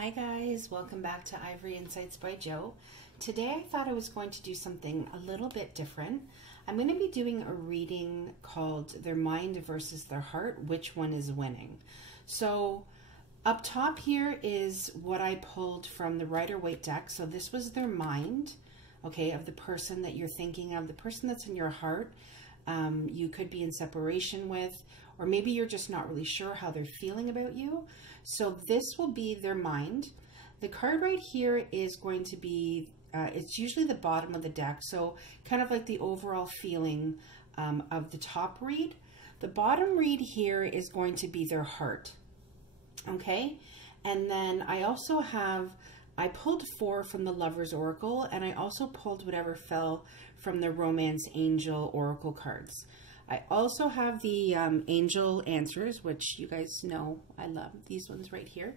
Hi guys, welcome back to Ivory Insights by Jo. Today I thought I was going to do something a little bit different. I'm going to be doing a reading called Their Mind versus Their Heart, Which One is Winning? So up top here is what I pulled from the Rider-Waite deck. So this was their mind, okay, of the person that you're thinking of, the person that's in your heart. You could be in separation with, or maybe you're just not really sure how they're feeling about you. So this will be their mind. The card right here is going to be, it's usually the bottom of the deck. So kind of like the overall feeling of the top read. The bottom read here is going to be their heart. Okay. And then I also have, I pulled 4 from the Lover's Oracle, and I also pulled whatever fell from the Romance Angel Oracle cards. I also have the Angel Answers, which you guys know I love these ones right here,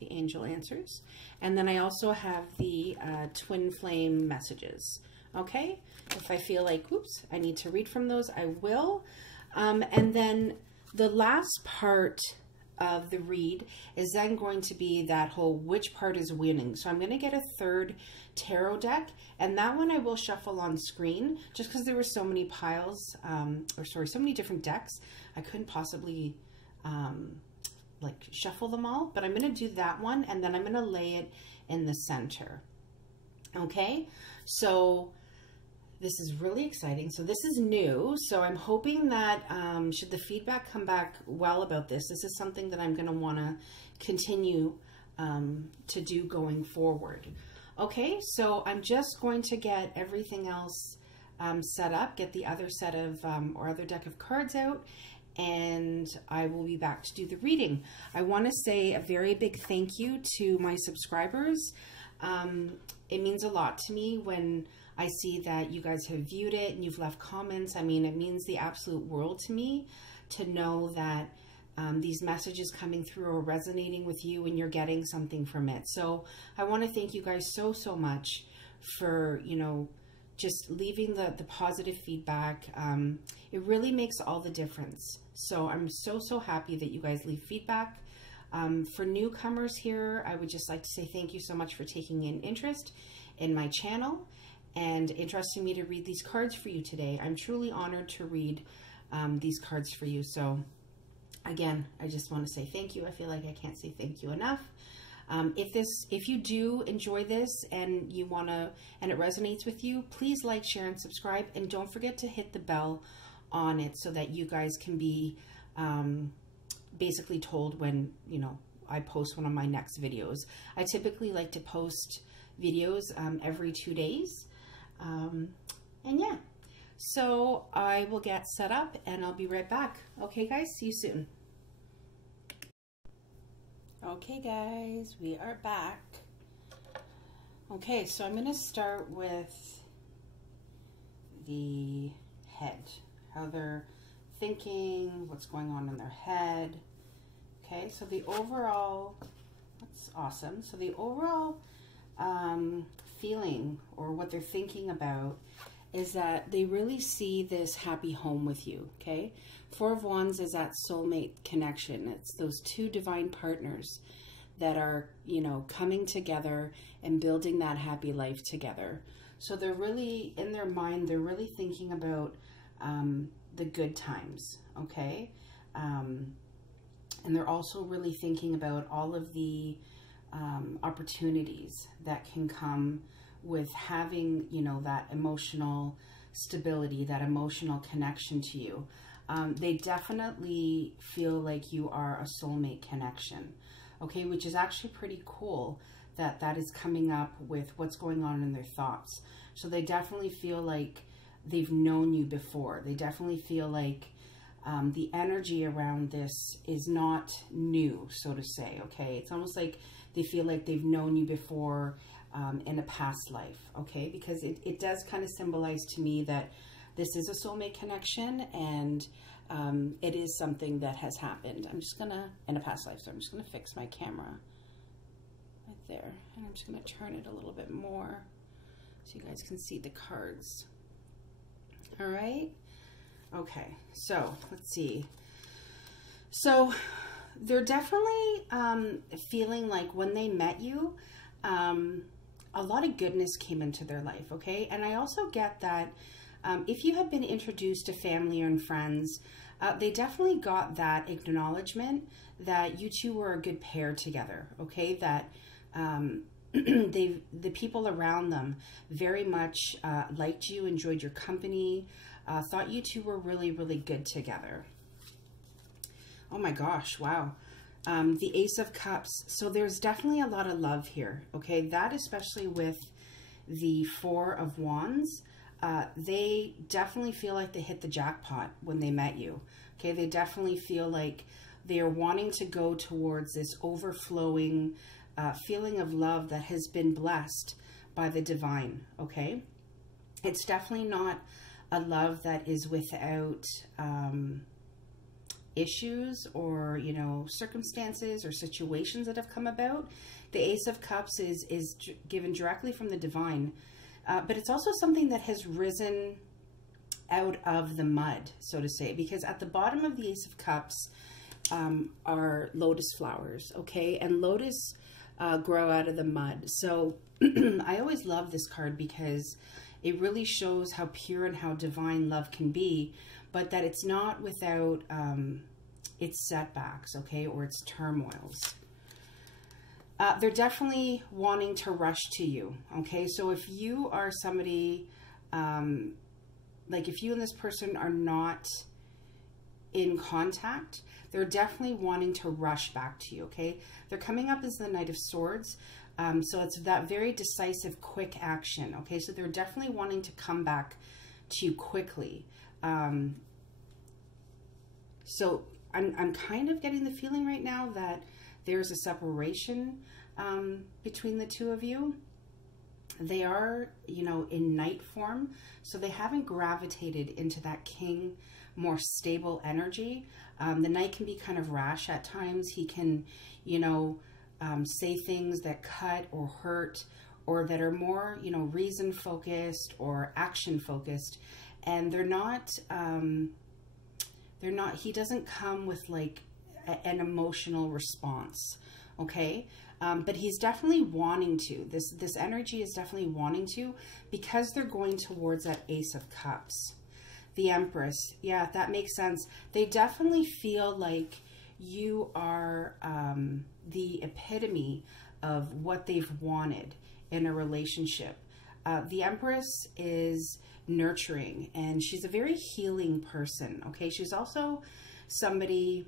the Angel Answers. And then I also have the Twin Flame Messages. Okay, if I feel like, oops, I need to read from those, I will. And then the last part of the read is then going to be that whole which part is winning. So I'm going to get a third tarot deck, and that one I will shuffle on screen just because there were so many piles, so many different decks. I couldn't possibly like shuffle them all, but I'm going to do that one, and then I'm going to lay it in the center. Okay, so this is really exciting. So this is new. So I'm hoping that should the feedback come back well about this, this is something that I'm going to want to continue to do going forward. Okay, so I'm just going to get everything else set up, get the other set of or other deck of cards out, and I will be back to do the reading. I want to say a very big thank you to my subscribers. It means a lot to me when I see that you guys have viewed it and you've left comments. I mean, it means the absolute world to me to know that these messages coming through are resonating with you and you're getting something from it. So I want to thank you guys so much for, you know, just leaving the positive feedback. It really makes all the difference. So I'm so happy that you guys leave feedback. For newcomers here, I would just like to say thank you so much for taking an interest in my channel and entrusting me to read these cards for you today. I'm truly honored to read these cards for you. So again, I just want to say thank you. I feel like I can't say thank you enough. If you do enjoy this and you want to, and it resonates with you, please like, share, and subscribe. And don't forget to hit the bell on it so that you guys can be basically told when, you know, I post one of my next videos. I typically like to post videos every 2 days. And yeah, so I will get set up and I'll be right back. Okay guys, see you soon. Okay guys, we are back. Okay, so I'm going to start with the head, how they're thinking, what's going on in their head. Okay, so the overall, that's awesome. So the overall feeling or what they're thinking about is that they really see this happy home with you. Okay, 4 of Wands is that soulmate connection. It's those 2 divine partners that are, you know, coming together and building that happy life together. So they're really, in their mind, they're really thinking about the good times. Okay, and they're also really thinking about all of the opportunities that can come with having, you know, that emotional stability, that emotional connection to you. They definitely feel like you are a soulmate connection, okay, which is actually pretty cool that that is coming up with what's going on in their thoughts. So they definitely feel like they've known you before. They definitely feel like the energy around this is not new, so to say, okay? It's almost like they feel like they've known you before in a past life, okay? Because it does kind of symbolize to me that this is a soulmate connection, and it is something that has happened. I'm just gonna, in a past life, so I'm just gonna fix my camera right there, and I'm just gonna turn it a little bit more so you guys can see the cards. All right. Okay, so let's see. So they're definitely feeling like when they met you, a lot of goodness came into their life, okay? And I also get that if you had been introduced to family and friends, they definitely got that acknowledgement that you two were a good pair together, okay? That the people around them very much liked you, enjoyed your company, thought you two were really, really good together. Oh my gosh, wow. The Ace of Cups. So there's definitely a lot of love here, okay? That especially with the Four of Wands, they definitely feel like they hit the jackpot when they met you, okay? They definitely feel like they are wanting to go towards this overflowing feeling of love that has been blessed by the divine, okay? It's definitely not a love that is without issues or, you know, circumstances or situations that have come about. The Ace of Cups is given directly from the divine, but it's also something that has risen out of the mud, so to say, because at the bottom of the Ace of Cups are lotus flowers, okay? And lotus grow out of the mud. So I always love this card because it really shows how pure and how divine love can be, but that it's not without its setbacks, okay, or its turmoils. They're definitely wanting to rush to you, okay? So if you are somebody, like if you and this person are not in contact, they're definitely wanting to rush back to you, okay? They're coming up as the Knight of Swords, so it's that very decisive, quick action, okay? So they're definitely wanting to come back to you quickly. So I'm kind of getting the feeling right now that there's a separation between the two of you. They are, you know, in knight form, so they haven't gravitated into that king, more stable energy. The knight can be kind of rash at times. He can, you know, say things that cut or hurt, or that are more, you know, reason focused or action focused, and they're not, he doesn't come with like an emotional response, okay? But he's definitely wanting to. This energy is definitely wanting to, because they're going towards that Ace of Cups. The Empress, yeah, that makes sense. They definitely feel like you are the epitome of what they've wanted in a relationship. The Empress is nurturing, and she's a very healing person, okay? She's also somebody,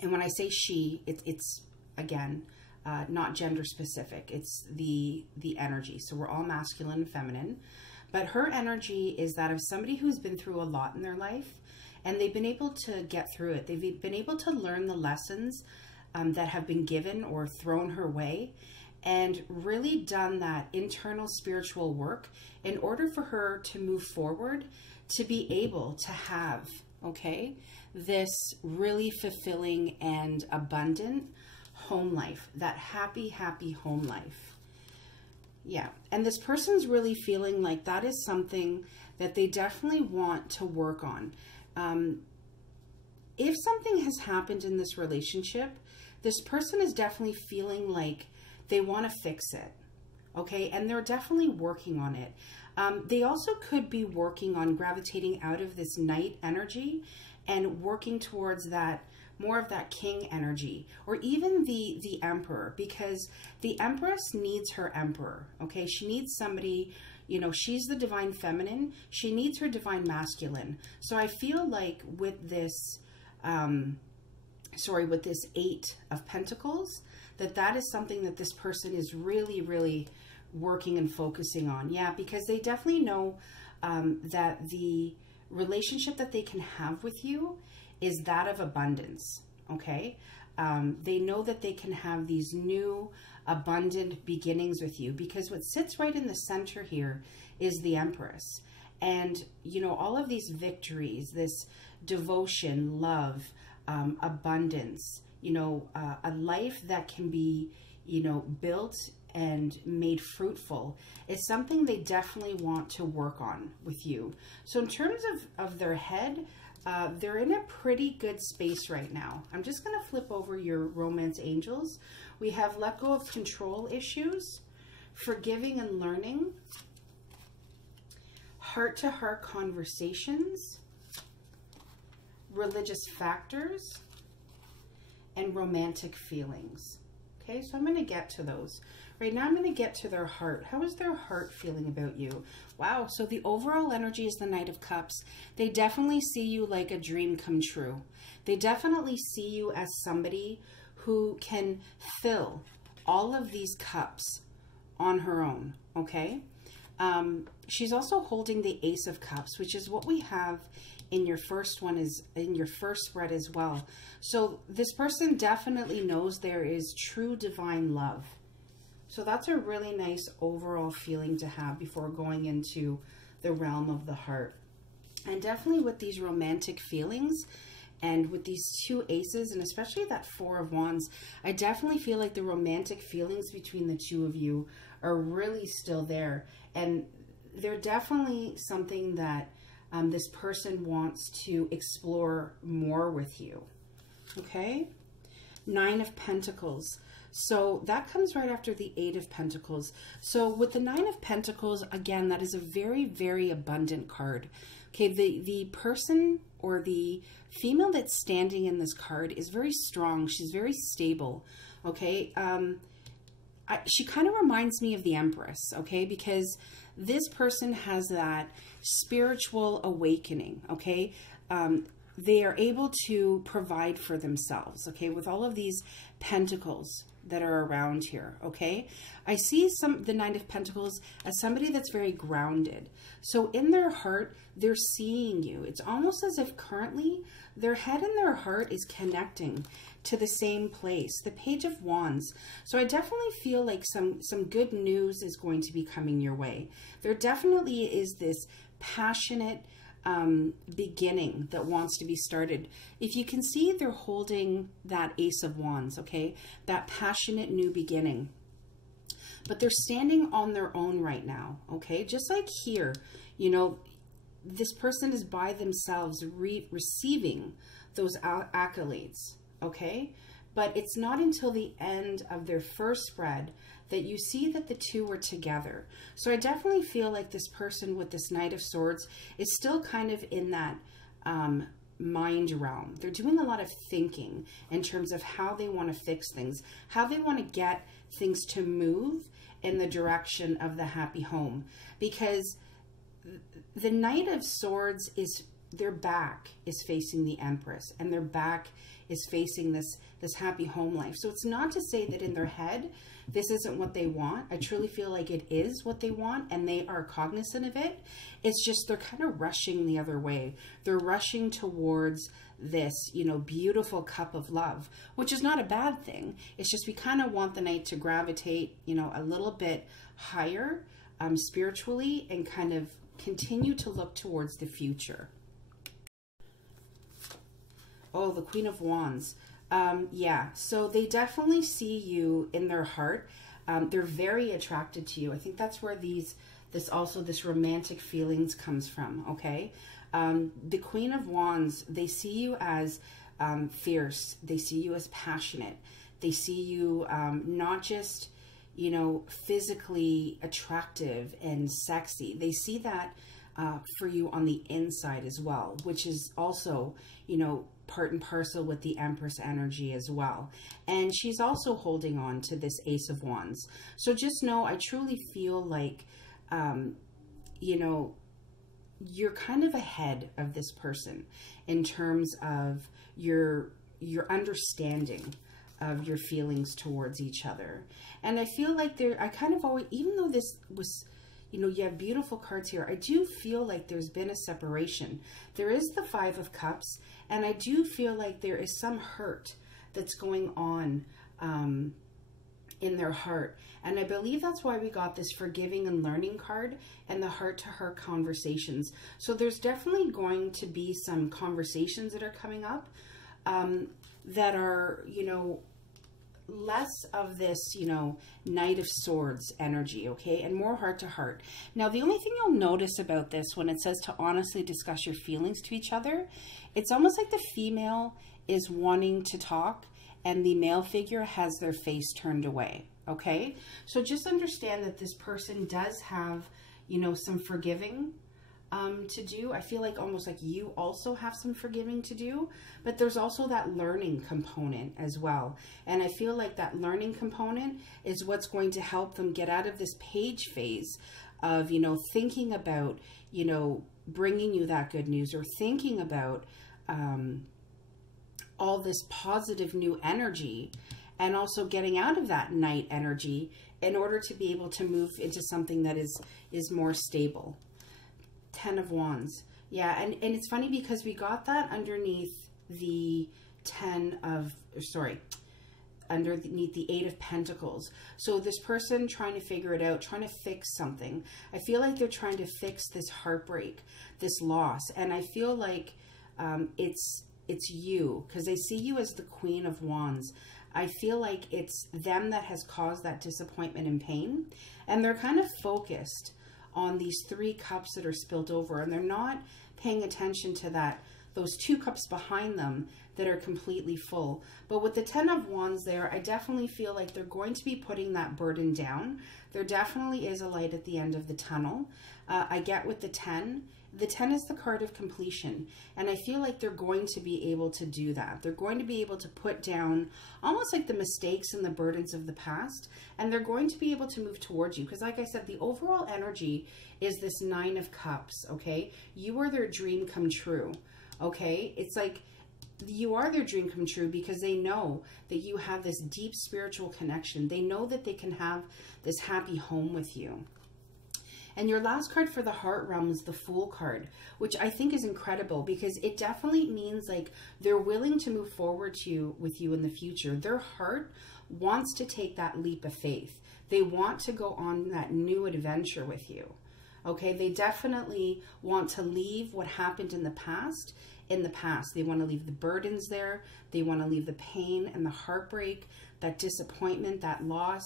and when I say she, it's again, not gender specific. It's the energy. So we're all masculine and feminine. But her energy is that of somebody who's been through a lot in their life, and they've been able to get through it. They've been able to learn the lessons that have been given or thrown her way, and really done that internal spiritual work in order for her to move forward, to be able to have, okay, this really fulfilling and abundant home life, that happy, happy home life. Yeah, and this person's really feeling like that is something that they definitely want to work on. If something has happened in this relationship, this person is definitely feeling like they want to fix it, okay? And they're definitely working on it. They also could be working on gravitating out of this knight energy and working towards that, more of that king energy, or even the emperor, because the Empress needs her emperor, okay? She needs somebody, you know, she's the divine feminine. She needs her divine masculine. So I feel like with this, with this Eight of Pentacles, that is something that this person is really, really working and focusing on. Yeah, because they definitely know that the relationship that they can have with you is that of abundance, okay? They know that they can have these new abundant beginnings with you, because what sits right in the center here is the Empress. And, you know, all of these victories, this devotion, love, abundance, you know, a life that can be, you know, built and made fruitful is something they definitely want to work on with you. So in terms of their head, they're in a pretty good space right now. I'm just going to flip over your romance angels. We have let go of control issues, forgiving and learning, heart-to-heart conversations, religious factors, and romantic feelings. Okay, so I'm going to get to those. Right now I'm going to get to their heart. How is their heart feeling about you? Wow, so the overall energy is the Knight of Cups. They definitely see you like a dream come true. They definitely see you as somebody who can fill all of these cups on her own, okay? She's also holding the Ace of Cups, which is what we have in your first one, is in your first spread as well. So this person definitely knows there is true divine love. So that's a really nice overall feeling to have before going into the realm of the heart. And definitely with these romantic feelings and with these two aces, and especially that Four of Wands, I definitely feel like the romantic feelings between the two of you are really still there. And they're definitely something that this person wants to explore more with you. Okay? Nine of Pentacles. So that comes right after the Eight of Pentacles. So with the Nine of Pentacles, again, that is a very, very abundant card. Okay, the person or the female that's standing in this card is very strong. She's very stable. Okay, she kind of reminds me of the Empress. Okay, because this person has that spiritual awakening. Okay, they are able to provide for themselves. Okay, with all of these pentacles that are around here. Okay, I see the Nine of Pentacles as somebody that's very grounded. So in their heart, they're seeing you. It's almost as if currently their head and their heart is connecting to the same place. The Page of Wands. So I definitely feel like some good news is going to be coming your way. There definitely is this passionate beginning that wants to be started. If you can see, they're holding that Ace of Wands, okay? That passionate new beginning. But they're standing on their own right now, okay? Just like here, you know, this person is by themselves receiving those accolades, okay? But it's not until the end of their first spread that you see that the two are together. So I definitely feel like this person with this Knight of Swords is still kind of in that mind realm. They're doing a lot of thinking in terms of how they want to fix things, how they want to get things to move in the direction of the happy home. Because the Knight of Swords is, their back is facing the Empress, and their back is facing this happy home life. So it's not to say that in their head this isn't what they want. I truly feel like it is what they want, and they are cognizant of it. It's just they're kind of rushing the other way. They're rushing towards this, you know, beautiful cup of love, which is not a bad thing. It's just we kind of want the Knight to gravitate, you know, a little bit higher spiritually, and kind of continue to look towards the future. Oh, the Queen of Wands. Yeah, so they definitely see you in their heart. They're very attracted to you. I think that's where this romantic feelings comes from, okay? The Queen of Wands, they see you as fierce. They see you as passionate. They see you not just, you know, physically attractive and sexy. They see that for you on the inside as well, which is also, you know, part and parcel with the Empress energy as well. And she's also holding on to this Ace of Wands. So just know, I truly feel like, you know, you're kind of ahead of this person in terms of your understanding of your feelings towards each other. And I feel like I kind of always, even though this was, you know, you have beautiful cards here, I do feel like there's been a separation. There is the Five of Cups, and I do feel like there is some hurt that's going on in their heart. And I believe that's why we got this Forgiving and Learning card and the heart-to-heart conversations. So there's definitely going to be some conversations that are coming up that are, you know, less of this, you know, Knight of Swords energy, okay, and more heart to heart. Now, the only thing you'll notice about this when it says to honestly discuss your feelings to each other, it's almost like the female is wanting to talk and the male figure has their face turned away, okay? So just understand that this person does have, you know, some forgiving to do. I feel like almost like you also have some forgiving to do, but there's also that learning component as well. And I feel like that learning component is what's going to help them get out of this page phase of, you know, thinking about, you know, bringing you that good news, or thinking about all this positive new energy, and also getting out of that night energy in order to be able to move into something that is more stable. 10 of Wands. Yeah, and it's funny because we got that underneath the underneath the 8 of Pentacles. So this person trying to figure it out, trying to fix something. I feel like they're trying to fix this heartbreak, this loss. And I feel like it's you, because I see you as the Queen of Wands. I feel like it's them that has caused that disappointment and pain. And they're kind of focused on these 3 cups that are spilt over, and they're not paying attention to those 2 cups behind them that are completely full. But with the 10 of Wands there, I definitely feel like they're going to be putting that burden down. There definitely is a light at the end of the tunnel. I get with the 10 is the card of completion, and I feel like they're going to be able to do that. They're going to be able to put down almost like the mistakes and the burdens of the past, and they're going to be able to move towards you, because like I said, the overall energy is this 9 of Cups, okay? You are their dream come true, okay? It's like you are their dream come true because they know that you have this deep spiritual connection. They know that they can have this happy home with you. And your last card for the heart realm is the Fool card, which I think is incredible because it definitely means like they're willing to move forward with you in the future. Their heart wants to take that leap of faith. They want to go on that new adventure with you. Okay, they definitely want to leave what happened in the past in the past. They want to leave the burdens there. They want to leave the pain and the heartbreak, that disappointment, that loss.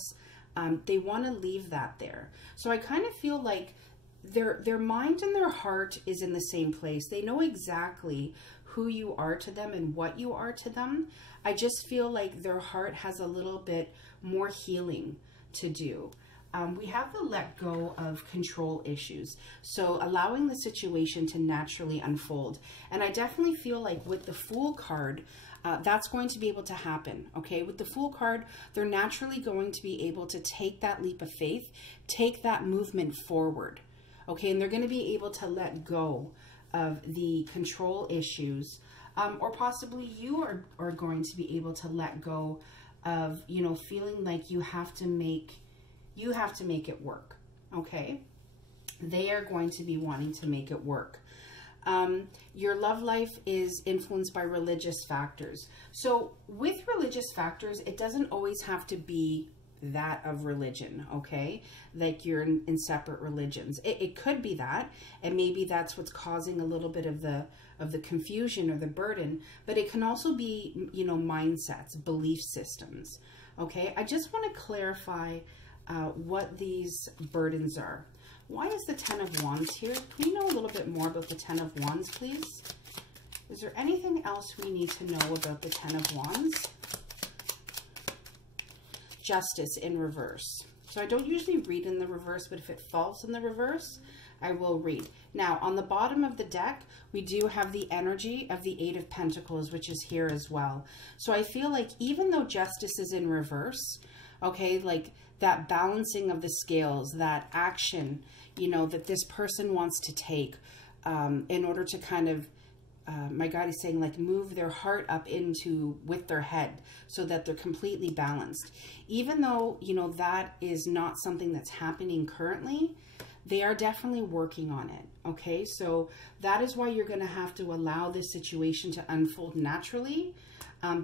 They want to leave that there. So I kind of feel like their mind and their heart is in the same place. They know exactly who you are to them and what you are to them. I just feel like their heart has a little bit more healing to do. We have the let go of control issues. So allowing the situation to naturally unfold. And I definitely feel like with the Fool card, that's going to be able to happen, okay? With the Fool card, they're naturally going to be able to take that leap of faith, take that movement forward, okay? And they're going to be able to let go of the control issues, or possibly you are going to be able to let go of, you know, feeling like you have to make it work, okay? They are going to be wanting to make it work. Your love life is influenced by religious factors. So with religious factors, it doesn't always have to be that of religion, okay? Like you're in separate religions. It could be that, and maybe that's what's causing a little bit of the confusion or the burden, but it can also be, you know, mindsets, belief systems, okay? I just want to clarify what these burdens are. Why is the 10 of Wands here? Can we know a little bit more about the 10 of Wands, please? Is there anything else we need to know about the 10 of Wands? Justice in reverse. So I don't usually read in the reverse, but if it falls in the reverse, I will read. Now, on the bottom of the deck, we do have the energy of the 8 of Pentacles, which is here as well. So I feel like even though justice is in reverse, okay, like that balancing of the scales, that action, you know, that this person wants to take in order to kind of, my God is saying, like, move their heart up into with their head so that they're completely balanced. Even though, you know, that is not something that's happening currently, they are definitely working on it, okay? So that is why you're going to have to allow this situation to unfold naturally,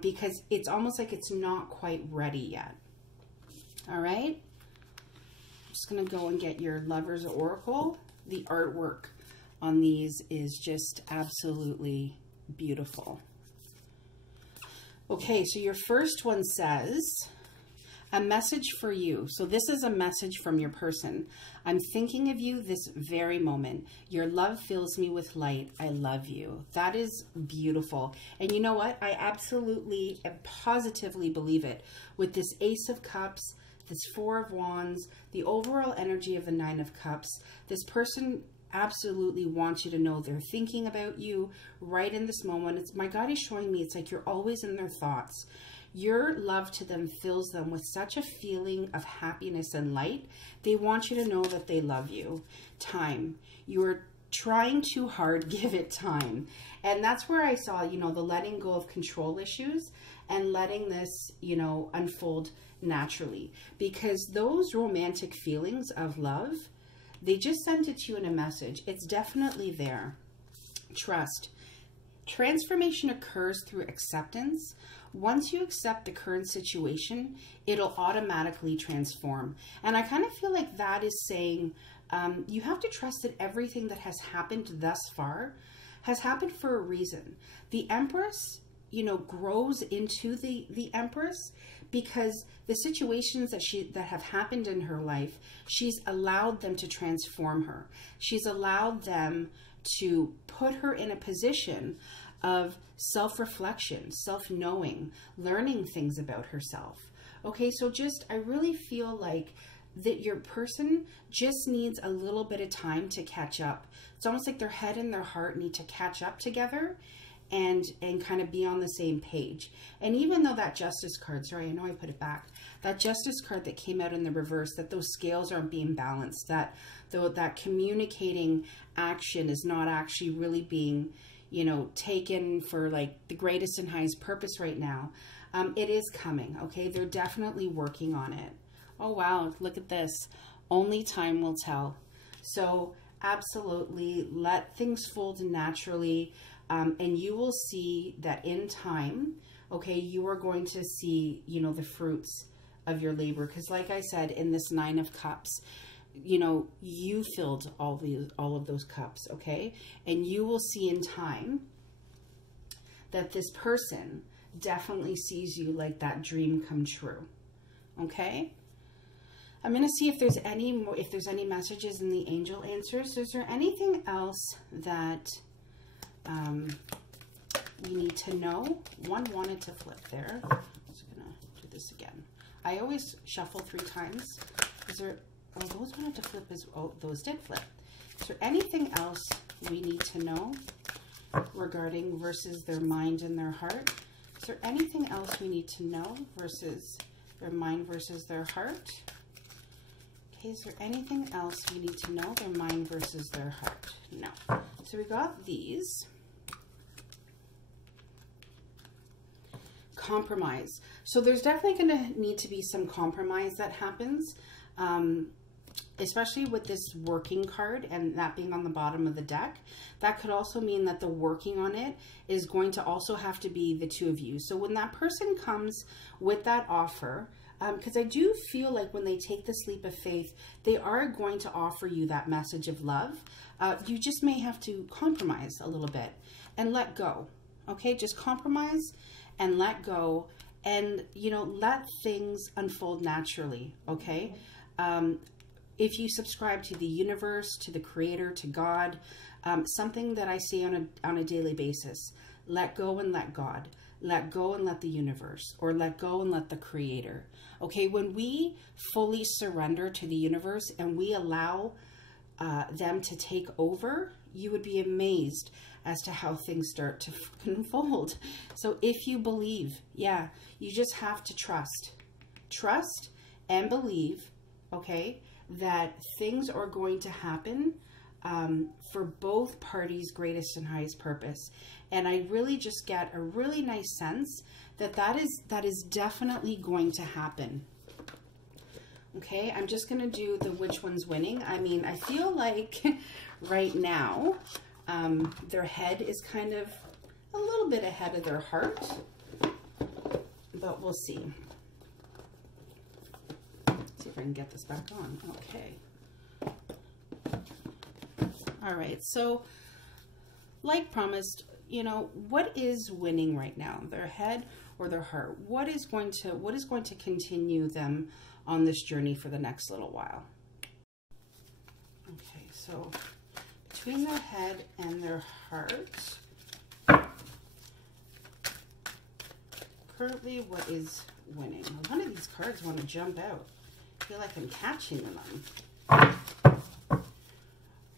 because it's almost like it's not quite ready yet. All right, I'm just going to go and get your Lover's Oracle. The artwork on these is just absolutely beautiful. Okay, so your first one says, A message for you. So this is a message from your person. I'm thinking of you this very moment. Your love fills me with light. I love you. That is beautiful. And you know what? I absolutely and positively believe it. With this Ace of Cups, this Four of Wands, the overall energy of the Nine of Cups, this person absolutely wants you to know they're thinking about you right in this moment. My God is showing me it's like you're always in their thoughts. Your love to them fills them with such a feeling of happiness and light. They want you to know that they love you. Time. You're trying too hard. Give it time. And that's where I saw, the letting go of control issues and letting this, unfold naturally. Because those romantic feelings of love, they just sent it to you in a message. It's definitely there. Trust. Transformation occurs through acceptance. Once you accept the current situation, it'll automatically transform. And I kind of feel like that is saying you have to trust that everything that has happened thus far has happened for a reason. The Empress, grows into the Empress because the situations that have happened in her life, she's allowed them to transform her. She's allowed them to put her in a position of self-reflection, self-knowing, learning things about herself. Okay, so I really feel like that your person just needs a little bit of time to catch up. It's almost like their head and their heart need to catch up together and kind of be on the same page. And even though that Justice card, sorry, I know I put it back, that Justice card that came out in the reverse, that those scales aren't being balanced, that communicating action is not actually really being taken for like the greatest and highest purpose right now. It is coming, okay? They're definitely working on it. Oh, wow. Look at this. Only time will tell. So absolutely let things fold naturally. And you will see that in time, okay, you are going to see, the fruits of your labor. Because like I said, in this Nine of Cups, you filled all of those cups, okay? And you will see in time that this person definitely sees you like that dream come true, okay? I'm going to see if there's any messages in the angel answers. Is there anything else that we need to know? One wanted to flip there. I'm just going to do this again. I always shuffle 3 times. Oh, those wanted to flip those did flip. Is there anything else we need to know regarding versus their mind and their heart? Is there anything else we need to know versus their mind versus their heart? Okay, is there anything else we need to know, their mind versus their heart? No. So we got these. Compromise. So there's definitely going to need to be some compromise that happens. Especially with this working card and that being on the bottom of the deck, that could also mean that the working on it is going to also have to be the two of you. So when that person comes with that offer, because I do feel like when they take this leap of faith, they are going to offer you that message of love. You just may have to compromise a little bit and let go. Okay, just compromise and let go and, let things unfold naturally. Okay. If you subscribe to the universe, to the creator, to God, something that I say on a daily basis, let go and let God, let go and let the universe, or let go and let the creator. Okay, when we fully surrender to the universe and we allow them to take over, you would be amazed as to how things start to unfold. So if you believe, you just have to trust and believe, okay, that things are going to happen for both parties' greatest and highest purpose. And I really just get a really nice sense that is definitely going to happen. Okay, I'm just going to do the which one's winning. I mean, I feel like right now their head is kind of a little bit ahead of their heart, but we'll see. See if I can get this back on. Okay. All right. So, like promised, what is winning right now? Their head or their heart? What is going to continue them on this journey for the next little while? Okay, so between their head and their heart, currently, what is winning? One of these cards want to jump out. I feel like I'm catching them.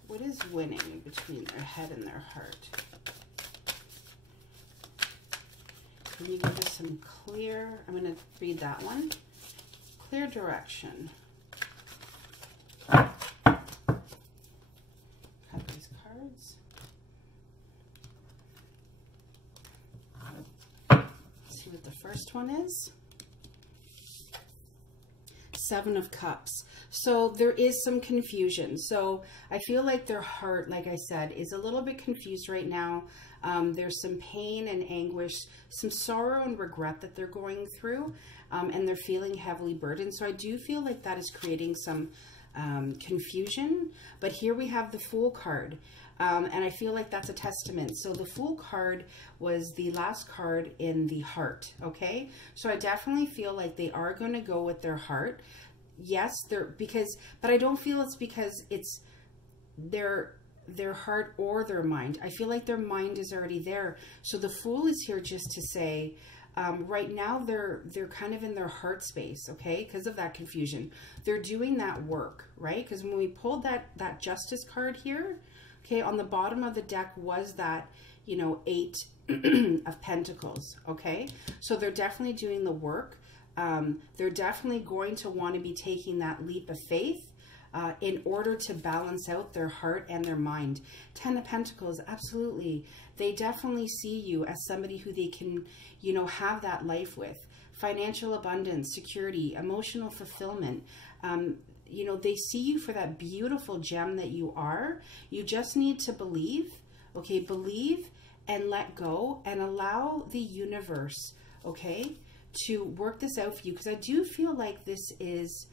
What is winning between their head and their heart? Can you give us some clear, I'm going to read that one. Clear direction. Cut these cards. Let's see what the first one is. Seven of Cups. So there is some confusion. So I feel like their heart, like I said, is a little bit confused right now. There's some pain and anguish, some sorrow and regret that they're going through, and they're feeling heavily burdened. So I do feel like that is creating some confusion. But here we have the Fool card. And I feel like that's a testament. So the Fool card was the last card in the heart, okay? So I definitely feel like they are going to go with their heart. Yes, but I don't feel it's because it's their heart or their mind. I feel like their mind is already there. So the Fool is here just to say, right now they're kind of in their heart space, okay? Because of that confusion. They're doing that work, right? Because when we pulled that Justice card here, okay, on the bottom of the deck was that, you know, 8 of Pentacles, okay? So they're definitely doing the work. They're definitely going to want to be taking that leap of faith in order to balance out their heart and their mind. 10 of Pentacles, absolutely. They definitely see you as somebody who they can, you know, have that life with. Financial abundance, security, emotional fulfillment. You know, they see you for that beautiful gem that you are. You just need to believe, okay? Believe and let go and allow the universe, okay, to work this out for you. Because I do feel like this is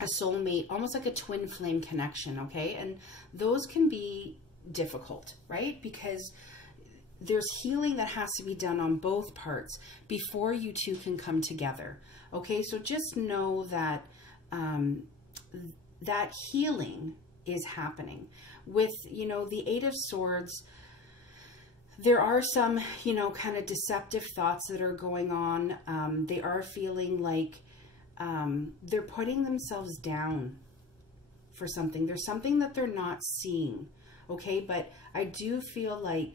a soulmate, almost like a twin flame connection, okay? And those can be difficult, right? Because there's healing that has to be done on both parts before you two can come together, okay? So just know that that healing is happening. With, you know, the 8 of Swords, there are some, you know, kind of deceptive thoughts that are going on. They are feeling like they're putting themselves down for something. There's something that they're not seeing, okay? But I do feel like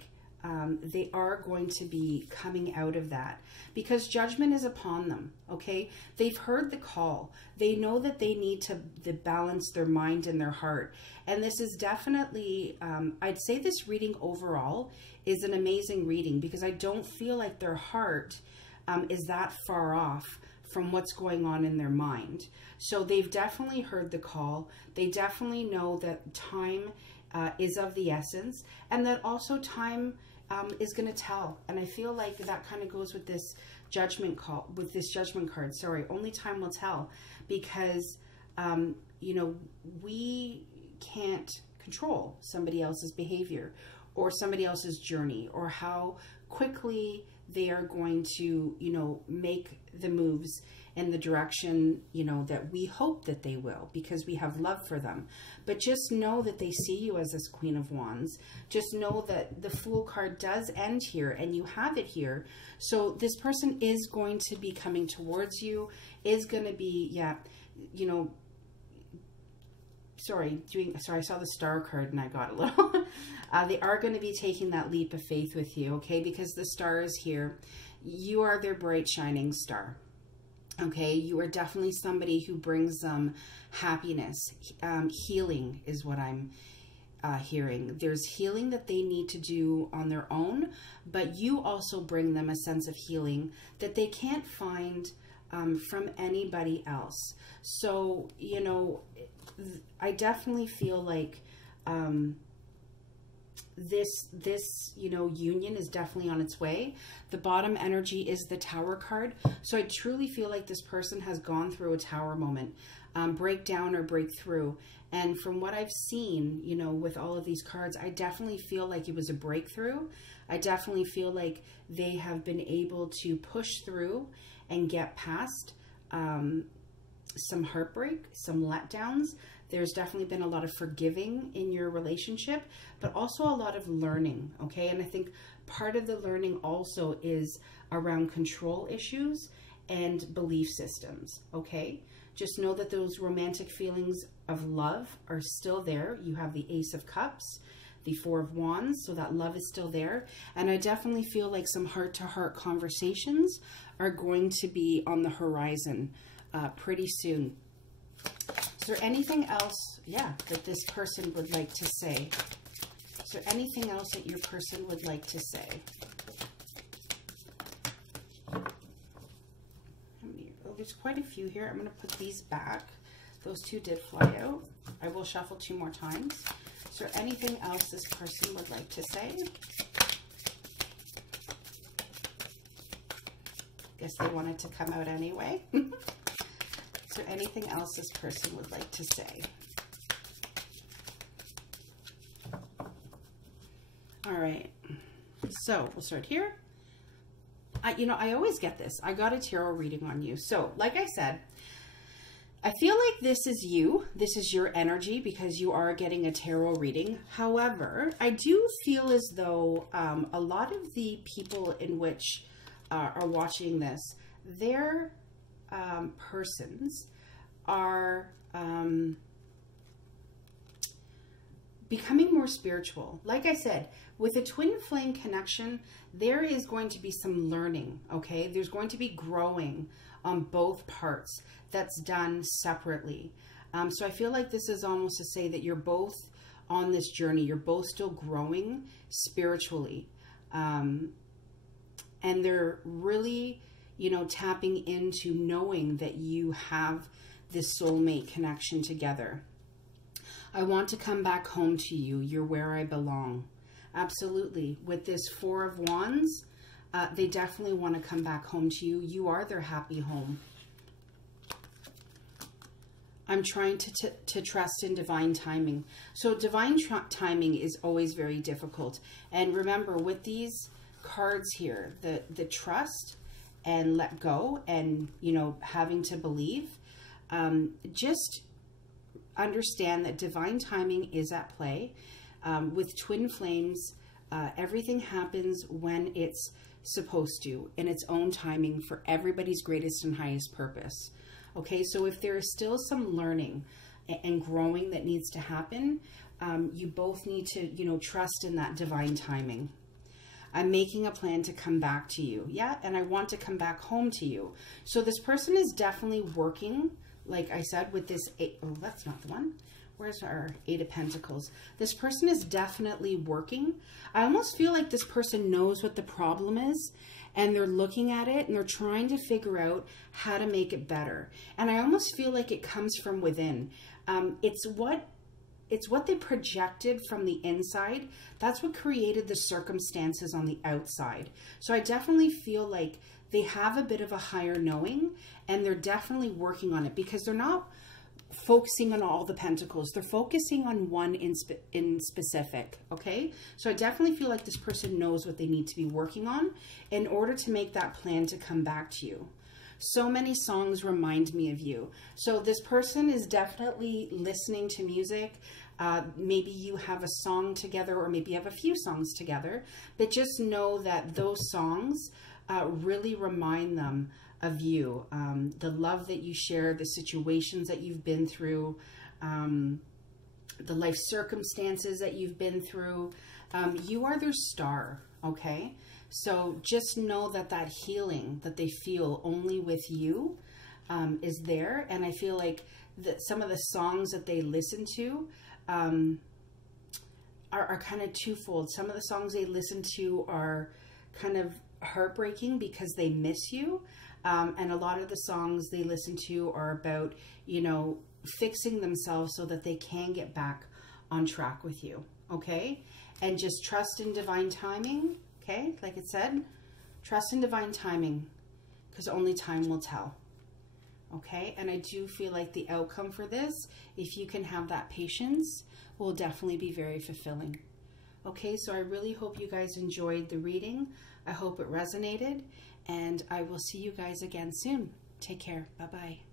they are going to be coming out of that because judgment is upon them, okay? They've heard the call. They know that they need to balance their mind and their heart. And this is definitely, I'd say this reading overall is an amazing reading because I don't feel like their heart is that far off from what's going on in their mind. So they've definitely heard the call. They definitely know that time is of the essence, and that also time is going to tell. And I feel like that kind of goes with this judgment call, with this judgment card. Sorry, only time will tell, because you know, we can't control somebody else's behavior or somebody else's journey or how quickly they are going to, you know, make the moves in the direction, you know, that we hope that they will, because we have love for them. But just know that they see you as this Queen of Wands. Just know that the Fool card does end here and you have it here. So this person is going to be coming towards you, is going to be, yeah, you know, sorry, I saw the Star card and I got a little. They are going to be taking that leap of faith with you, okay? Because the Star is here. You are their bright, shining star, okay? You are definitely somebody who brings them happiness. Healing is what I'm hearing. There's healing that they need to do on their own, but you also bring them a sense of healing that they can't find from anybody else. So, you know, I definitely feel like this, you know, union is definitely on its way. The bottom energy is the Tower card. So I truly feel like this person has gone through a Tower moment, breakdown or breakthrough. And from what I've seen, you know, with all of these cards, I definitely feel like it was a breakthrough. I definitely feel like they have been able to push through and get past some heartbreak, some letdowns. There's definitely been a lot of forgiving in your relationship, but also a lot of learning, okay? And I think part of the learning also is around control issues and belief systems, okay? Just know that those romantic feelings of love are still there. You have the Ace of Cups, the Four of Wands, so that love is still there. And I definitely feel like some heart-to-heart conversations are going to be on the horizon pretty soon. Is there anything else, that this person would like to say? Is there anything else that your person would like to say? There's quite a few here. I'm going to put these back. Those two did fly out. I will shuffle 2 more times. Is there anything else this person would like to say? Guess they wanted to come out anyway. Is there anything else this person would like to say? All right. So we'll start here. I always get this. I got a tarot reading on you. So, like I said, I feel like this is you. This is your energy because you are getting a tarot reading. However, I do feel as though a lot of the people in which are watching this, their persons are becoming more spiritual. Like I said, with a twin flame connection, there is going to be some learning, okay? There's going to be growing on both parts that's done separately. So I feel like this is almost to say that you're both on this journey. You're both still growing spiritually. And they're really, tapping into knowing that you have this soulmate connection together. I want to come back home to you. You're where I belong. Absolutely. With this Four of Wands, they definitely want to come back home to you. You are their happy home. I'm trying to trust in divine timing. So divine timing is always very difficult. And remember, with these cards here, the trust and let go and, having to believe, just understand that divine timing is at play. With twin flames, everything happens when it's supposed to, in its own timing, for everybody's greatest and highest purpose. Okay, so if there is still some learning and growing that needs to happen, you both need to, trust in that divine timing. I'm making a plan to come back to you. Yeah, and I want to come back home to you. So this person is definitely working, like I said, with this that's not the one. Where's our Eight of Pentacles? This person is definitely working. I almost feel like this person knows what the problem is, and they're looking at it and they're trying to figure out how to make it better. And I almost feel like it comes from within. It's what they projected from the inside. That's what created the circumstances on the outside. So I definitely feel like they have a bit of a higher knowing, and they're definitely working on it because they're not focusing on all the pentacles. They're focusing on one in specific, okay? So I definitely feel like this person knows what they need to be working on in order to make that plan to come back to you. So many songs remind me of you. So this person is definitely listening to music. Maybe you have a song together, or maybe you have a few songs together, but just know that those songs really remind them of you, the love that you share, the situations that you've been through, the life circumstances that you've been through. You are their star, okay? So just know that that healing that they feel only with you is there. And I feel like that some of the songs that they listen to are kind of twofold. Some of the songs they listen to are kind of heartbreaking because they miss you. And a lot of the songs they listen to are about, fixing themselves so that they can get back on track with you. Okay. And just trust in divine timing. Okay. Like it said, trust in divine timing, because only time will tell. okay? And I do feel like the outcome for this, if you can have that patience, will definitely be very fulfilling. Okay, so I really hope you guys enjoyed the reading. I hope it resonated, and I will see you guys again soon. Take care. Bye-bye.